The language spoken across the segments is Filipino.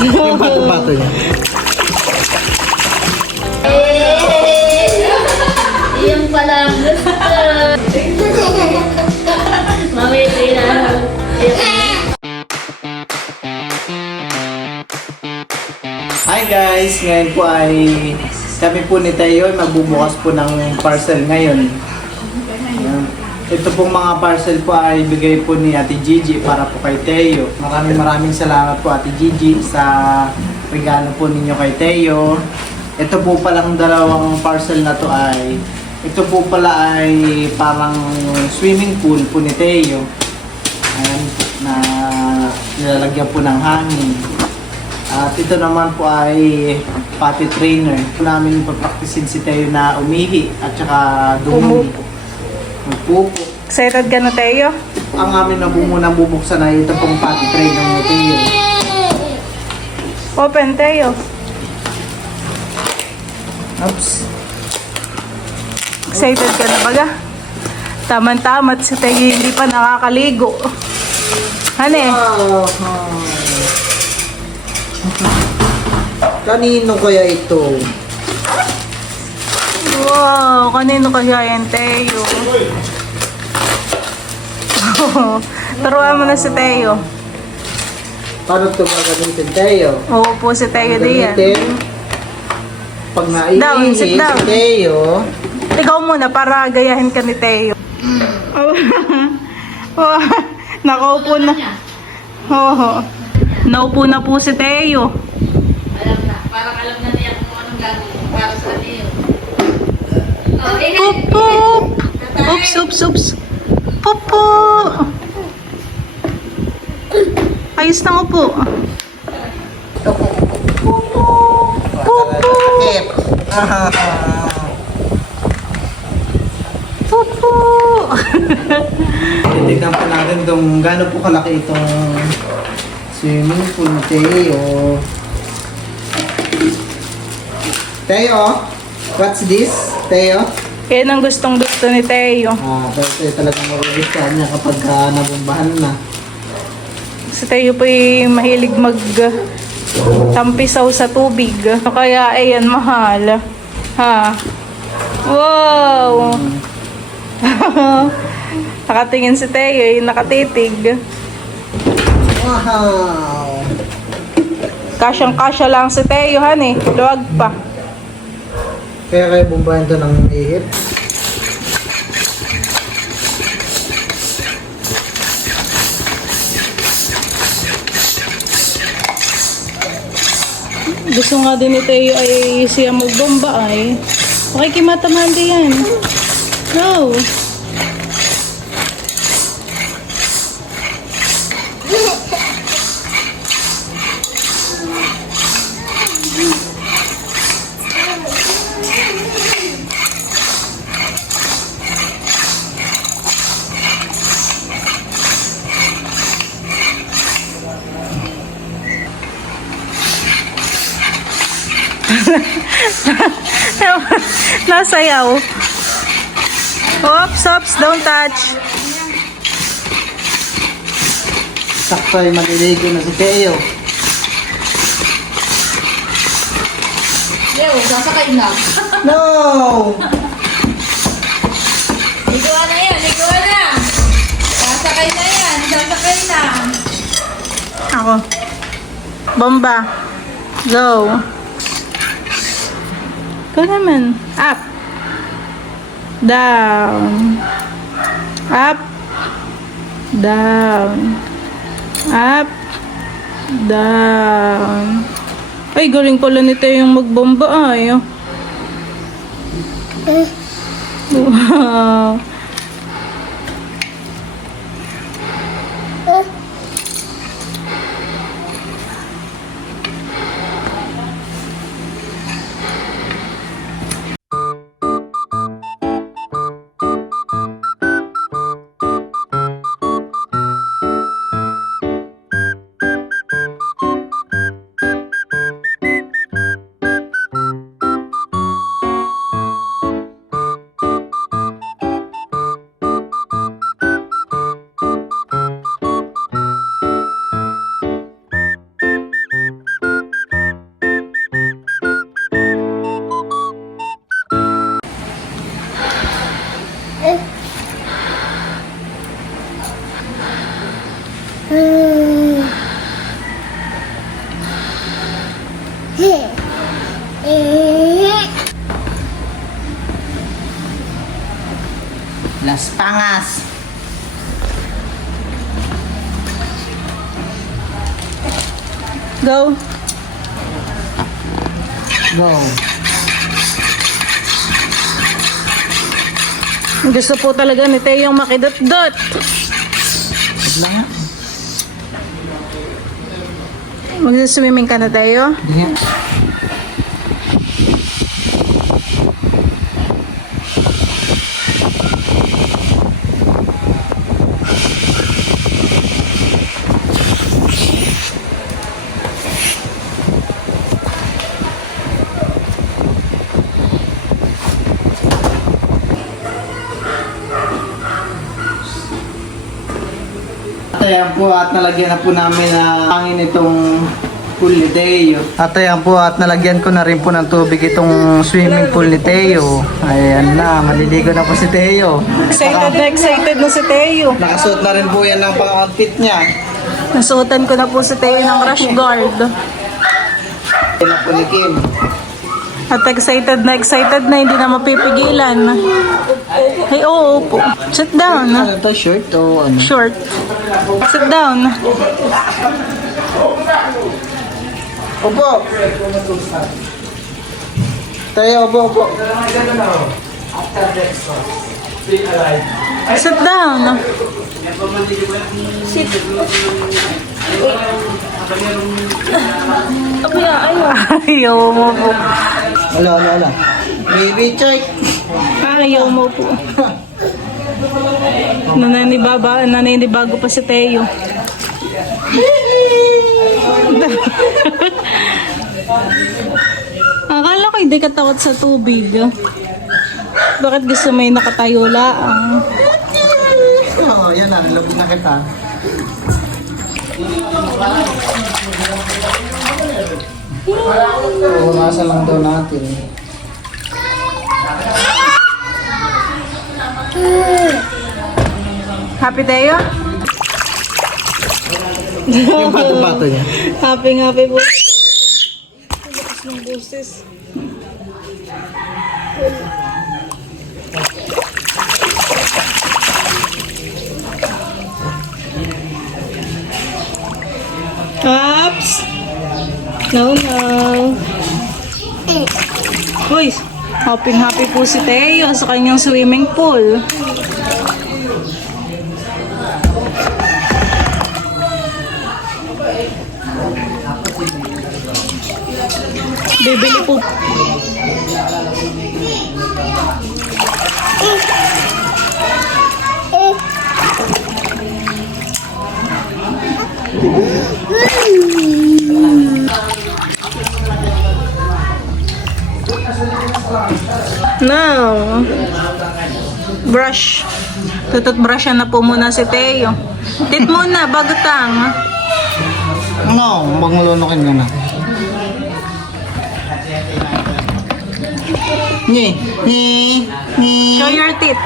Yung bato-bato niya. Yung pala ang gusto. Mamiti na. Hi guys! Ngayon po ay kami po ni Teo ay magbubukas po ng parcel ngayon. Ayan. Ito pong mga parcel po ay bigay po ni Ate Gigi para po kay Teo. Maraming salamat po Ate Gigi sa regalo po ninyo kay Teo. Ito po palang dalawang parcel na to ay ito po pala ay parang swimming pool po ni Teo. Ayan, na nilalagyan po ng hangin. At ito naman po ay potty trainer. Namin ipapraktisin si Teo na umihi at saka dumumi. Magpupo. Excited ka na, Teo? Ang amin na munang bubuksan ay ito pong potty trainer ni Teo. Open, Teo. Oops. Excited ka na baga? Taman-tamat si Teo hindi pa nakakaligo. Hane? Kanino kaya ito? Wow, kanino kaya yan, Teo? Turuan mo na si Teo. Paano ito gagamitin, Teo? Oo po si Teo diyan. Pag Down, sit naiihi si down. Teo, Ikaw muna para gayahin ka ni Teo. Oh, nakaupo na. Oo. Naupo na po si Teo. Alam na. Parang alam na niya kung anong gagawin para sa niyo. Pup, pup. Oops, oops, oops. Pupo. Ayos na nga po. Pupo. Pupo. titignan po natin kung gaano po kalaki itong swimming pool ni Teo. Teo, what's this? Teo? Yan ang gustong gusto ni Teo. Pero Teo talagang magugustuhan niya kapag nabumbahan na. Si Teo po'y mahilig mag tampisaw sa tubig. Kaya ayan, mahal. Ha? Wow! Nakatingin si Teo, nakatitig. Wow! Kasyang-kasya lang si Teo, han eh. Luwag pa. Kaya kayo bumbahan ito ng ihip. Gusto nga din ni Teo ay siya magbomba ay. Makikimataman din yan. No. Nasayaw. Oops, oops, don't touch. Sakto ay maliligo na si Teo. Leo, sasakay na. No! Ligawan na yan, ligawan na. Sasakay na yan, sasakay na. Ako. Bomba. Go. Go naman. Up. Down. Up. Down. Up. Down. Ay, galing pala nito yung magbomba ay. Wow. Pangas. Go. Go. Gusto po talaga ni Teo yung makidot-dot. Wait lang nga. Magsiswimming ka na, Teo? Hindi nga. Ayan po at nalagyan na po namin na hangin itong pool ni Teo. At ayan po at nalagyan ko na rin po ng tubig itong swimming pool ni Teo. Ayan na, maliligo na po si Teo. Excited na si Teo. Nakasuot na rin po yan ng pang-outfit niya. Nasuotan ko na po si Teo ng rash guard. Ayan na po ni Kim. At excited na hindi na mapipigilan. Ay, oo po. Sit down. Ano to, shirt o ano? Short. Sit down. Opo! Teo, opo. Sit down. Ayaw mo po. Ala. Baby check. Ayaw mo po. Naninibago pa si Teo. Akala ko hindi ka takot sa tubig. Bakit gusto mo yung nakatayo laang? Oo, yan na, nilabog na kita. Punasan lang daw natin. Happy Teo? Yung bato-bato niya. Happy po. Lakas ng boses. Ups! No. Uy! Happy po si Teo sa kanyang swimming pool. Bibili po. Now, brush. Tututbrushan na po muna si Teo. Tit muna, bago tang. No, magmulunukin ka na. Ni. Show your teeth.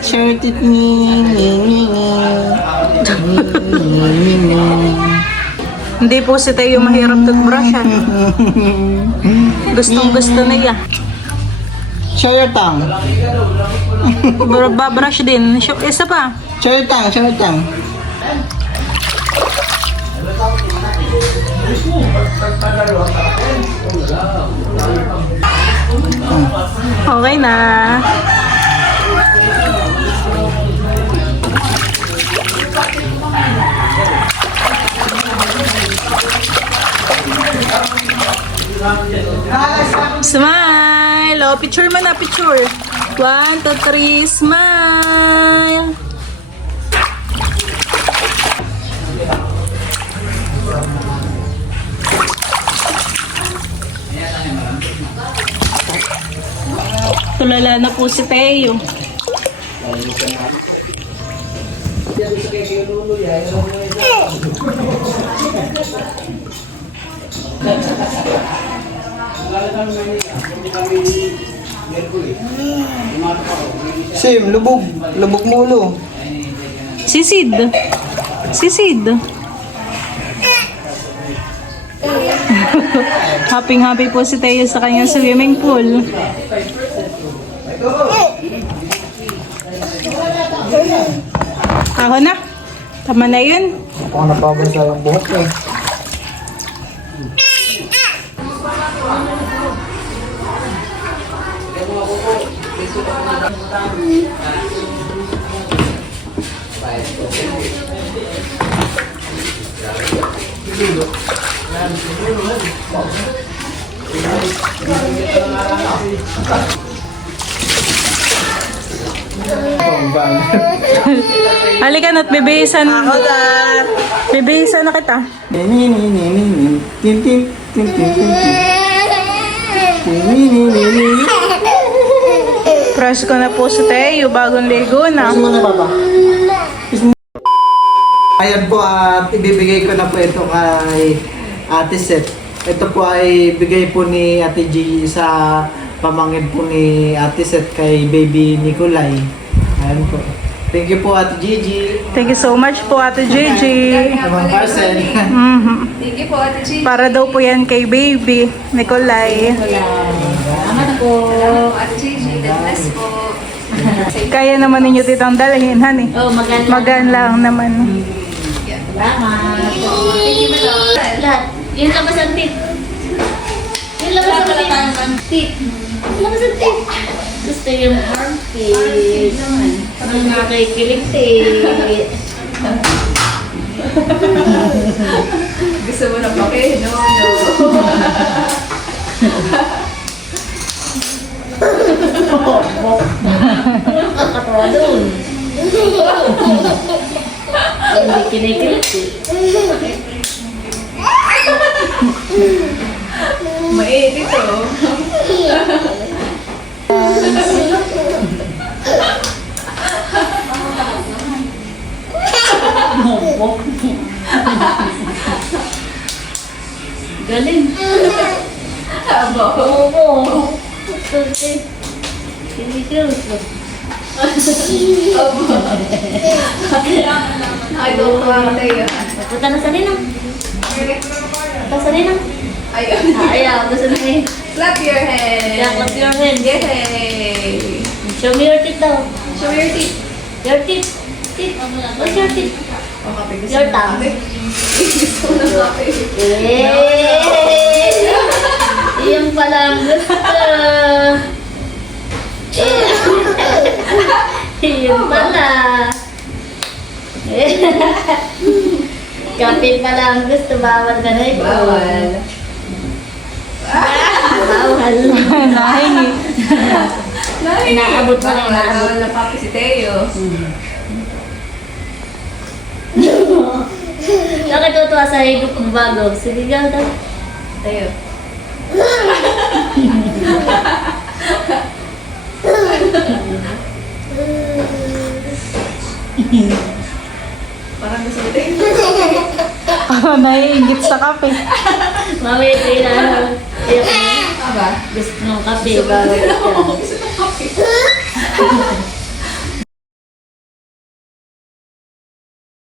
Show your teeth. Hindi po si Teo mahirap toothbrushan. Gustong gusto niya. Show your tongue. Babrush din. Isa pa. Show your tongue. Okay na. Smile! Oh, picture mo na, picture. 1, 2, 3, smile! Tulala na po si Teo. Sim, lubog mo ulo. Sisid. Happy po si Teo sa kanyang swimming pool. Ako na. Tama na yun. Ako napabasa yung buhok eh. Halika na't bibihisan. Bibihisan na kita. Crush ko na po si Teo. Bagong ligo na. Kiss mo na, Papa. Kiss mo. Ayan po at ibibigay ko na po ito kay Ate Seth. Ito po ay bigay po ni Ate G sa pamangkin po ni Ate Seth kay Baby Nicolay. Ayan po. Thank you po Ate Gigi. Thank you so much po, Ate Gigi. Naman parcel. Thank you po, Ate Chi. Para daw po yan kay Baby Nicolay. Salamat po, Ate Chi. God bless po. Kaya naman ninyo titang dalhin, honey. Oh, maganda. Magaan lang naman. Salamat. Thank you, Lord. Lahat. Yun labas ang tit. Yun labas ang tit. Yun labas ang tit. Gusto yung armpit. Ang nakikiligtit. Gusto mo na pa kayo? No, no. Kakatawa doon. Hindi kinikiligtit. Mainit ito. Galing. Abo. Oo. Kinikiligtit. Ay, doon pa tayo. Punta na sa ninang. Punta sa ninang. Ayun. Ayaw. Gusto na eh. Clap your hands. Yeah, clap your hands. Yay! Show me your teeth daw. Show me your teeth. Your teeth. Teeth. What's your teeth? Oh, kape. Gusto Your mo tongue. kape? Gusto mo ng kape? Yung pala ang gusto. Yung pala. Kape pala ang gusto. Bawal ka na ito. Bawal. Bawal. Nahingi. Inaabot na lang, inaabot. Bawal na kape si Teo. Nakatutuwa sa higop ng bago. Sige, gaw daw. Teo. Parang gusto mo Teo. Naiingit sa kape. Mami, ito yun ano. Iyak na. Aba. Gusto ng kape. Gusto mo Bawal Teo. ka. Gusto mo kape.